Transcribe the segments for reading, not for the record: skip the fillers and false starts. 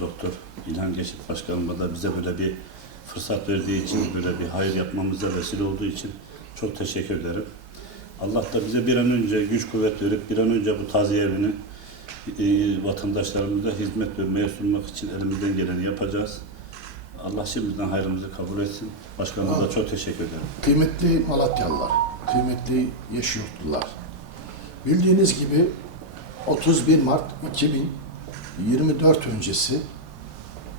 Doktor İlhan Geçit Başkanıma da bize böyle bir fırsat verdiği için, böyle bir hayır yapmamıza vesile olduğu için çok teşekkür ederim. Allah da bize bir an önce güç kuvvet verip bir an önce bu taziye evini vatandaşlarımıza hizmet vermeye sunmak için elimizden geleni yapacağız. Allah şimdiden hayrımızı kabul etsin. Başkanıma da çok teşekkür ederim. Kıymetli Malatyalılar, kıymetli Yeşilyurtlular, bildiğiniz gibi 31 Mart 2024 öncesi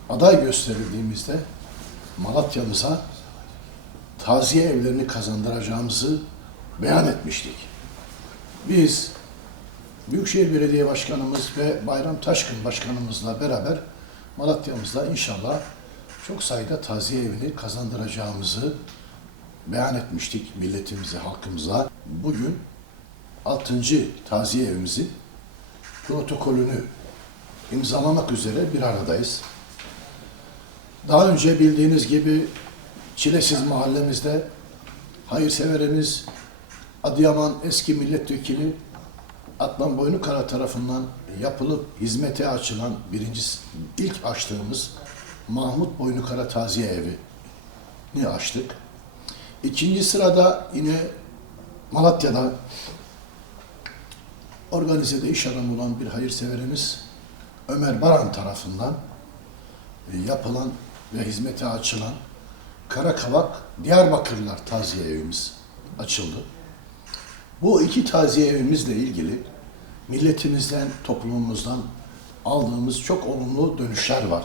aday gösterildiğimizde Malatya'mıza taziye evlerini kazandıracağımızı beyan etmiştik. Biz Büyükşehir Belediye Başkanımız ve Bayram Taşkın Başkanımızla beraber Malatya'mızda inşallah çok sayıda taziye evini kazandıracağımızı beyan etmiştik milletimize, halkımıza. Bugün 6. taziye evimizin protokolünü imzalamak üzere bir aradayız. Daha önce bildiğiniz gibi Çilesiz mahallemizde hayırseverimiz Adıyaman eski milletvekili Adnan Boynukara tarafından yapılıp hizmete açılan ilk açtığımız Mahmut Boynukara Taziye Evi'ni açtık. İkinci sırada yine Malatya'da organizede iş adamı olan bir hayırseverimiz Ömer Baran tarafından yapılan ve hizmete açılan Karakavak Diyarbakırlar Taziye Evimiz açıldı. Bu iki taziye evimizle ilgili milletimizden, toplumumuzdan aldığımız çok olumlu dönüşler var.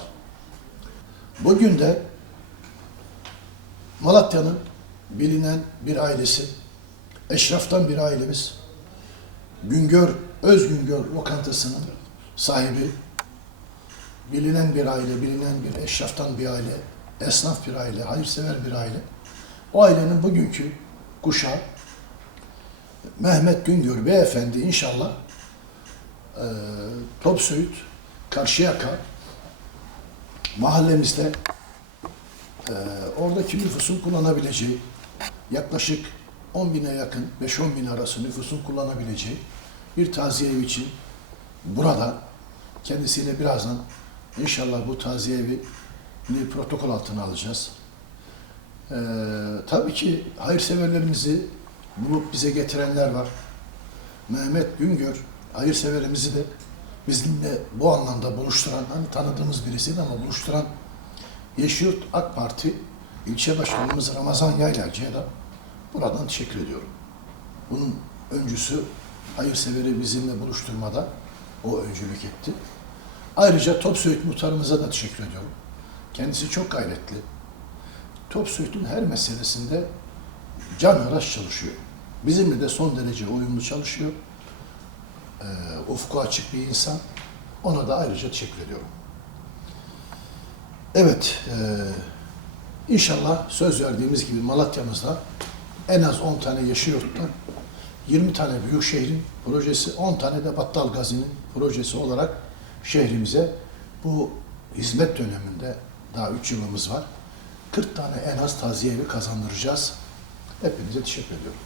Bugün de Malatya'nın bilinen bir ailesi, eşraftan bir ailemiz, Özgüngör lokantasının sahibi, bilinen bir aile, bilinen bir eşraftan bir aile, esnaf bir aile, hayırsever bir aile. O ailenin bugünkü kuşağı Mehmet Güngör Beyefendi inşallah Topsöğüt, Karşıyaka mahallemizde oradaki nüfusun kullanabileceği yaklaşık 10.000'e yakın, 5-10 bin arası nüfusun kullanabileceği bir taziye evi için burada kendisiyle birazdan inşallah bu taziye evini protokol altına alacağız. Tabii ki hayırseverlerimizi bulup bize getirenler var. Mehmet Güngör hayırseverimizi de bizimle bu anlamda buluşturan, hani tanıdığımız birisiydi ama buluşturan Yeşilyurt AK Parti ilçe başkanımız Ramazan Yaylacı'ya da buradan teşekkür ediyorum. Bunun öncüsü hayırseveri bizimle buluşturmada o öncülük etti. Ayrıca Topsöğüt muhtarımıza da teşekkür ediyorum. Kendisi çok gayretli. Topsöğüt'ün her meselesinde canhıraş çalışıyor. Bizimle de son derece uyumlu çalışıyor. Ufku açık bir insan. Ona da ayrıca teşekkür ediyorum. Evet, inşallah söz verdiğimiz gibi Malatya'mızda en az 10 tane Yeşilyurt'tan 20 tane Büyükşehir'in projesi, 10 tane de Battalgazi'nin projesi olarak şehrimize bu hizmet döneminde daha 3 yılımız var. 40 tane en az taziye evi kazandıracağız. Hepinize teşekkür ediyorum.